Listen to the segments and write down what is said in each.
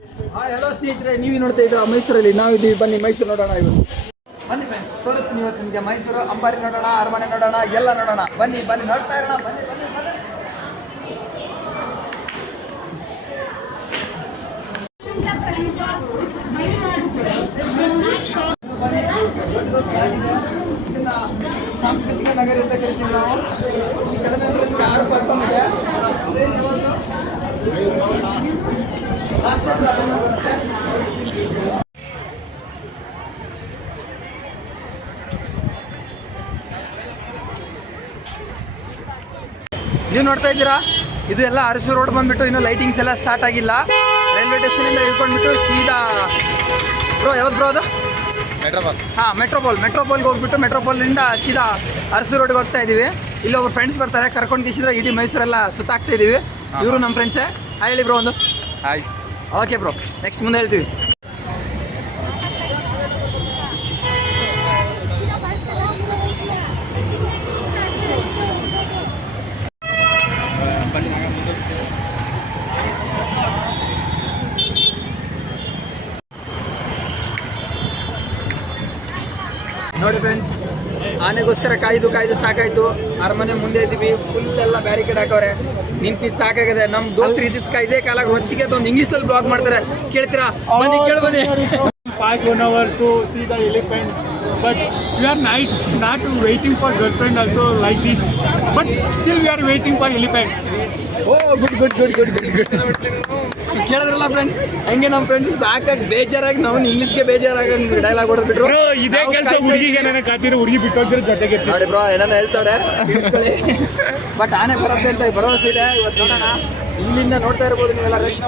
Hello ಸ್ನೇಹಿತರೆ, ನೀವು ನೋಡ್ತಾ ಇದ್ದೀರಾ ಮೈಸೂರಲ್ಲಿ. ನಾವಿದ್ದೀವಿ, ಬನ್ನಿ ಮೈಸೂರು ನೋಡೋಣ. ಬನ್ನಿ ಫ್ರೆಂಡ್ಸ್, ತೋರಿಸ್ತೀನಿ ಇವತ್ತು ನಿಮಗೆ ಮೈಸೂರು. ಅಂಬಾರಿ ನೋಡೋಣ, ಅರಮನೆ ನೋಡೋಣ, ಎಲ್ಲ ನೋಡೋಣ. ಬನ್ನಿ ಬನ್ನಿ ನೋಡ್ತಾ ಇರೋಣ. ಬನ್ನಿ ಬನ್ನಿ ಬನ್ನಿ. ಸಾಂಸ್ಕೃತಿಕ ನಗರ ಅಂತ ಕರಿತೀವಿ ನಾವು. ಈ ಕಡಿಮೆ ಯಾರು ಪ್ಲಾಟ್ಫಾರ್ಮ್ ಇದೆ. ನೀವು ನೋಡ್ತಾ ಇದ್ದೀರಾ, ಇದು ಎಲ್ಲ ಅರಸು ರೋಡ್ ಬಂದ್ಬಿಟ್ಟು ಇನ್ನೂ ಲೈಟಿಂಗ್ಸ್ ಎಲ್ಲ ಸ್ಟಾರ್ಟ್ ಆಗಿಲ್ಲ. ರೈಲ್ವೆ ಸ್ಟೇಷನಿಂದ ಇಳ್ಕೊಂಡ್ಬಿಟ್ಟು ಸೀದಾ ಯಾವ್ದು ಬ್ರೋ ಅದು ಮೆಟ್ರೋಪಾಲ್ಗೆ ಹೋಗ್ಬಿಟ್ಟು ಮೆಟ್ರೋಪಾಲಿಂದ ಸೀದಾ ಅರಸು ರೋಡ್ಗೆ ಹೋಗ್ತಾ ಇದ್ದೀವಿ. ಇಲ್ಲಿ ಒಬ್ಬರು ಫ್ರೆಂಡ್ಸ್ ಬರ್ತಾರೆ, ಕರ್ಕೊಂಡು ಕಿಸಿದ್ರೆ ಇಡೀ ಮೈಸೂರೆಲ್ಲ ಸುತ್ತಾಗ್ತಾ ಇದ್ದೀವಿ. ಇವರು ನಮ್ಮ ಫ್ರೆಂಡ್ಸೇ. ಹೇಳಿ ಬ್ರೋ ಒಂದು. ಹಾಯ್. ಓಕೆ ಬ್ರೋ, ನೆಕ್ಸ್ಟ್ ಮುಂದೆ ಹೇಳ್ತೀವಿ. ನೋಡಿ ಫ್ರೆಂಡ್ಸ್, ಆನೆಗೋಸ್ಕರ ಕಾಯ್ದು ಸಾಕಾಯ್ತು. ಅರಮನೆ ಮುಂದೆ ಇದ್ದೀವಿ, ಫುಲ್ ಎಲ್ಲ ಬ್ಯಾರಿಕೇಡ್ ಹಾಕವ್ರೆ. ನಿಂತಿದ್ದು ಸಾಕಾಗಿದೆ. ನಮ್ಮ ದೋಸ್ತರು ಇದ್ದಿದ್ದ ಇದೇ ಕಾಲಾಗ ಹೊಚ್ಚಿಗೆ ಒಂದು ಇಂಗ್ಲೀಷಲ್ಲಿ ಬ್ಲಾಗ್ ಮಾಡ್ತಾರೆ. ಕೇಳ್ತೀರಾ? ಬನ್ನಿ ಕೇಳಿ ಬನ್ನಿ. 1 hour to see the elephant, but we are not waiting for girlfriend also like this, but still we are waiting for elephant. Good. ಕೇಳಿದ್ರಲ್ಲ ಫ್ರೆಂಡ್ಸ್, ಹಂಗೆ ನಮ್ಮ ಫ್ರೆಂಡ್ಸ್ ಸಾಕಾಗಿ ಬೇಜಾರಾಗಿ ನಾವು ಇಂಗ್ಲೀಷ್ಗೆ ಬೇಜಾರಾಗಂಗೆ ಡೈಲಾಗ್ ಹೊಡೆದ್ಬಿಟ್ರು. ಇದೇ ಕೆಲಸ ಹುಡುಗಿಗೆ ನನಗೆ ಕಾತಿರೋ ಹುಡುಗಿ ಬಿಟ್ಟೋಗಿರೋ ಜೊತೆಗೆ ನೋಡಿ ಬ್ರೋ, ಏನೇನೋ ಹೇಳ್ತಾರೆ. ಬಟ್ ಆನೆ ಬರುತ್ತೆ ಅಂತ ಭರವಸೆ ಇದೆ. ಇವತ್ತು ನೋಡೋಣ. ಇಲ್ಲಿಂದ ನೋಡ್ತಾ ಇರ್ಬೋದು ನೀವೆಲ್ಲ. ರಶ್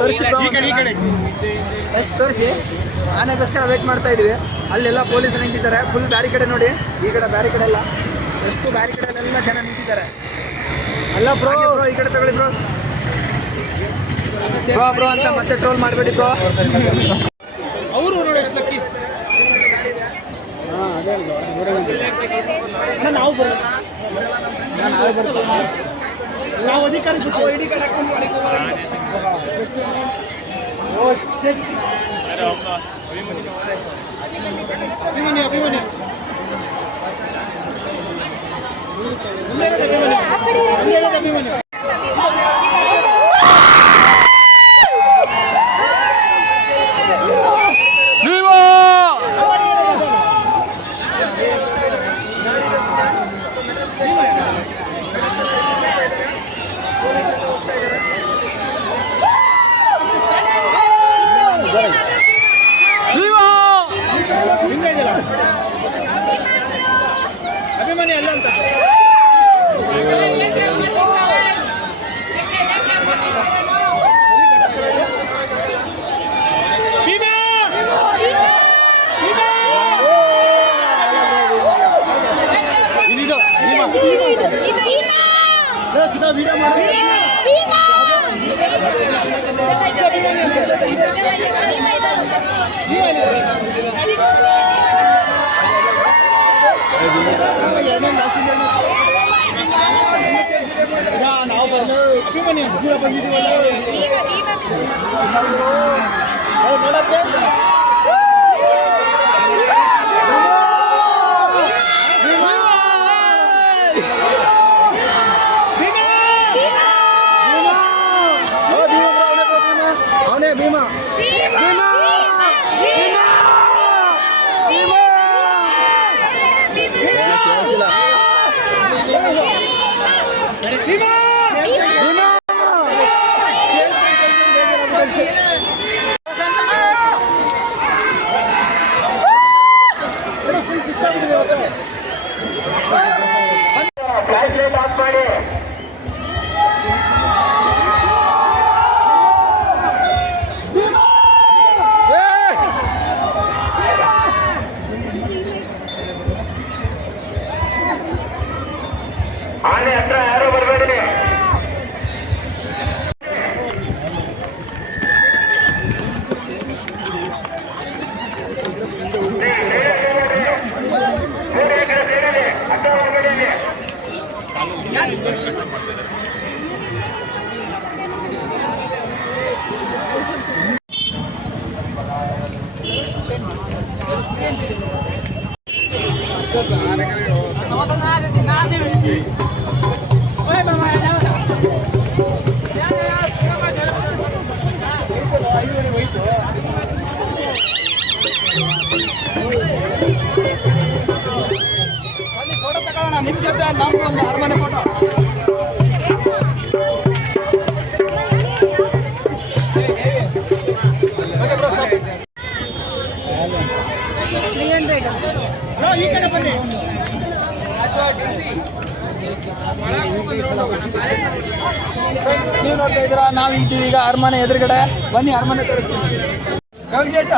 ತೋರಿಸಿ ಆನೆಗೋಸ್ಕರ ವೇಟ್ ಮಾಡ್ತಾ ಇದೀವಿ. ಅಲ್ಲೆಲ್ಲ ಪೊಲೀಸರು ನಿಂತಿದ್ದಾರೆ. ಫುಲ್ ಬ್ಯಾರಿಕೇಡ್ ನೋಡಿ. ಈ ಕಡೆ ಬ್ಯಾರಿಕೇಡ್ ಎಲ್ಲ ಎಷ್ಟು ಬ್ಯಾರಿಕೇಡಲ್ಲೆಲ್ಲ ಜನ ನಿಂತಿದ್ದಾರೆ. ಅಲ್ಲ ಬ್ರೋ, ಈ ಕಡೆ ತಗೊಳ್ಳಿ ಬ್ರೋ ಅಂತ ಮತ್ತೆ ಟ್ರೋಲ್ ಮಾಡಬೇಡಿ ಬ್ರೋ. ಅವರು ನೋಡಿ ಎಷ್ಟು ಲಕ್ಕಿ. ನಾವು ಅಧಿಕಾರಿ ಅಭಿಮಾನಿ ಅಲ್ಲ ಅಂತ ನಾವು ಅಭಿಮಾನಿ ದೂರ ಬಂದಿದ್ದೀವಲ್ಲ. ಭೀಮಾ ಆನೆ ಹತ್ರ ಯಾರೋ ಬರಬೇಡಿ. ಫೋಟೋ ತಗೊಳ್ಳೋಣ ನಿಮ್ಮ ಜೊತೆ, ನಮ್ದೊಂದು ಅರಮನೆ ಫೋಟೋ. Okay bro, sir. 300. ಈ ಕಡೆ ಬನ್ನಿ. ನೀವು ನೋಡ್ತಾ ಇದ್ದೀರಾ, ನಾವು ಇದ್ದೀವಿ ಈಗ ಅರಮನೆ ಎದುರುಗಡೆ. ಬನ್ನಿ ಅರಮನೆ ತೋರಿಸ್ತೀನಿ. ಗೇಟ್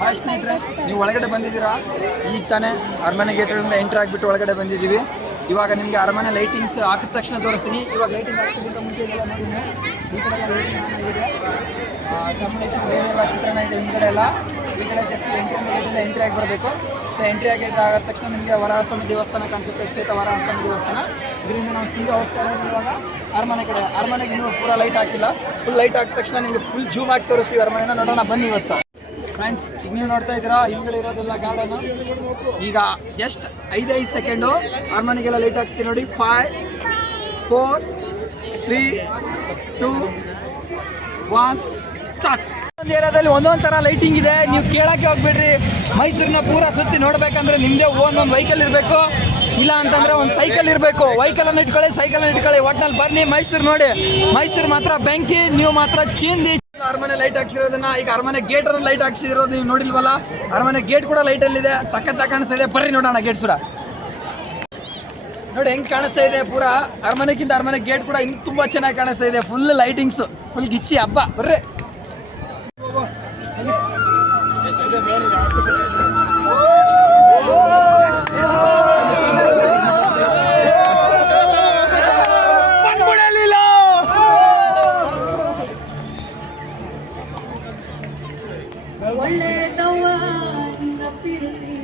ಹಾಯ್ ಸ್ನೇಹಿತರೆ, ನೀವು ಒಳಗಡೆ ಬಂದಿದ್ದೀರಾ. ಈಗ ತಾನೇ ಅರಮನೆ ಗೇಟಿಂದ ಎಂಟ್ರ್ ಆಗಿಬಿಟ್ಟು ಒಳಗಡೆ ಬಂದಿದ್ದೀವಿ. ಇವಾಗ ನಿಮಗೆ ಅರಮನೆ ಲೈಟಿಂಗ್ಸ್ ಹಾಕಿದ ತಕ್ಷಣ ತೋರಿಸ್ತೀನಿ. ಇವಾಗ ಲೈಟಿಂಗ್ ಹಾಕೋದಕ್ಕಿಂತ ಮುಂಚೆ ಇದೆಲ್ಲ ನೋಡಿ ನೀವು. ಈ ಕಡೆ ಎಲ್ಲ ಲೈಟಿಂಗ್ ಆಗಿದೆ, ಚಾಮುಂಡೇಶ್ವರಿ ದೇವರೆಲ್ಲ ಚಿತ್ರಣ ಇದೆ ಹಿಂದ್ಗಡೆ ಎಲ್ಲ. ಈ ಕಡೆ ಜಸ್ಟ್ ಎಂಟ್ರಿ ಆಗಿ ಬರಬೇಕು. ಸೊ ಎಂಟ್ರಿ ಆಗಿ ಆಗಿದ ತಕ್ಷಣ ನಿಮಗೆ ವರಹಾಸ್ವಾಮಿ ದೇವಸ್ಥಾನ ಕಾಣಿಸುತ್ತೆ, ಶ್ವೇತ ವರಹಾಸ್ವಾಮಿ ದೇವಸ್ಥಾನ. ಇದರಿಂದ ನಾವು ಸೀದಾ ಹೋಗ್ತಾ ಇರೋದು ಇವಾಗ ಅರಮನೆ ಕಡೆ. ಅರಮನೆಗೆ ಇನ್ನೂ ಪೂರ ಲೈಟ್ ಹಾಕಿಲ್ಲ. ಫುಲ್ ಲೈಟ್ ಹಾಕಿದ ತಕ್ಷಣ ನಿಮಗೆ ಫುಲ್ ಜೂಮ್ ಆಗಿ ತೋರಿಸ್ತೀವಿ ಅರಮನೆನ. ನೋಡೋಣ ಬನ್ನಿ ಇವತ್ತು. ಫ್ರೆಂಡ್ಸ್, ಈಗ ನೀವು ನೋಡ್ತಾ ಇದ್ದೀರಾ ಹಿಂದ್ಗಡೆ ಇರೋದೆಲ್ಲ ಗಾರ್ಡನ್. ಈಗ ಜಸ್ಟ್ 5 ಸೆಕೆಂಡು ಅರಮನೆಗೆಲ್ಲ ಲೈಟ್ ಹಾಕ್ಸ್ತೀವಿ ನೋಡಿ. 5, 4, 3, 2, 1 ಸ್ಟಾರ್ಟ್. ಒಂದು ಏರಿಯಾದಲ್ಲಿ ಒಂದೊಂದು ಥರ ಲೈಟಿಂಗ್ ಇದೆ. ನೀವು ಕೇಳೋಕ್ಕೆ ಹೋಗ್ಬಿಡ್ರಿ. ಮೈಸೂರನ್ನ ಪೂರ ಸುತ್ತಿ ನೋಡ್ಬೇಕಂದ್ರೆ ನಿಮ್ಮದೇ ಒಂದು ವೆಹಿಕಲ್ ಇರಬೇಕು, ಇಲ್ಲ ಅಂತಂದರೆ ಒಂದು ಸೈಕಲ್ ಇರಬೇಕು. ವೆಹಿಕಲನ್ನು ಇಟ್ಕೊಳ್ಳಿ, ಸೈಕಲನ್ನು ಇಟ್ಕೊಳ್ಳಿ, ಒಟ್ನಲ್ಲಿ ಬನ್ನಿ ಮೈಸೂರು ನೋಡಿ. ಮೈಸೂರು ಮಾತ್ರ ಬೆಂಕಿ, ನೀವು ಮಾತ್ರ ಚಿಂದಿ. ಅರಮನೆ ಲೈಟ್ ಹಾಕ್ಸಿರೋದನ್ನ ಈಗ ಅರಮನೆ ಗೇಟ್ ಅನ್ನು ಲೈಟ್ ಹಾಕ್ಸಿರೋದು ನೀವು ನೋಡಿಲ್ವಲ್ಲ. ಅರಮನೆ ಗೇಟ್ ಕೂಡ ಲೈಟಲ್ಲಿದೆ, ಸಖತ್ತಾಗಿ ಕಾಣಿಸ್ತಾ ಇದೆ. ಬರ್ರಿ ನೋಡೋಣ ಗೇಟ್ ಸುಡ ನೋಡಿ ಹೆಂಗೆ ಕಾಣಿಸ್ತಾ ಇದೆ. ಪೂರ ಅರಮನೆಗಿಂತ ಅರಮನೆ ಗೇಟ್ ಕೂಡ ಇನ್ನು ತುಂಬ ಚೆನ್ನಾಗಿ ಕಾಣಿಸ್ತಾ ಇದೆ. ಫುಲ್ ಲೈಟಿಂಗ್ಸ್, ಫುಲ್ ಗಿಚ್ಚಿ ಹಬ್ಬ. ಬರ್ರಿ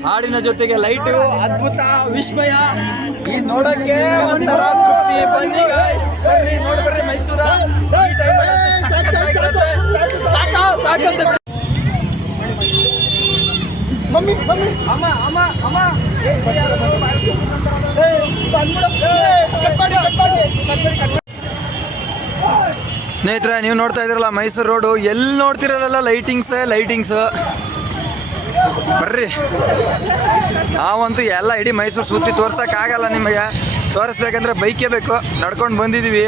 ಹಾಡಿನ ಜೊತೆಗೆ ಲೈಟು, ಅದ್ಭುತ, ವಿಸ್ಮಯ. ಈ ನೋಡಕ್ಕೆ ಒಂಥರ ತೃಪ್ತಿ. ಬನ್ನಿ ಗಾಯ್ಸ್, ಬರ್ರಿ ನೋಡಿ ಬರ್ರಿ ಮೈಸೂರ. ಈ ಟೈಮಲ್ಲಿ ಸಖತ್ತಾಗಿರುತ್ತೆ. ಸಾಕಂತ ಮಮ್ಮಿ ಮಮ್ಮಿ ಅಮ್ಮ ಅಮ್ಮ ಅಮ್ಮ. ಸ್ನೇಹಿತರೆ, ನೀವು ನೋಡ್ತಾ ಇದ್ದೀರಲ್ಲ ಮೈಸೂರು ರೋಡು. ಎಲ್ಲಿ ನೋಡ್ತಿರಲ್ಲ ಲೈಟಿಂಗ್ಸ್. ಬರ್ರಿ, ನಾವಂತೂ ಎಲ್ಲ ಇಡೀ ಮೈಸೂರು ಸುತ್ತಿ ತೋರ್ಸೋಕ್ಕಾಗಲ್ಲ ನಿಮಗೆ. ತೋರಿಸ್ಬೇಕಂದ್ರೆ ಬೈಕೇ ಬೇಕು. ನಡ್ಕೊಂಡು ಬಂದಿದ್ದೀವಿ.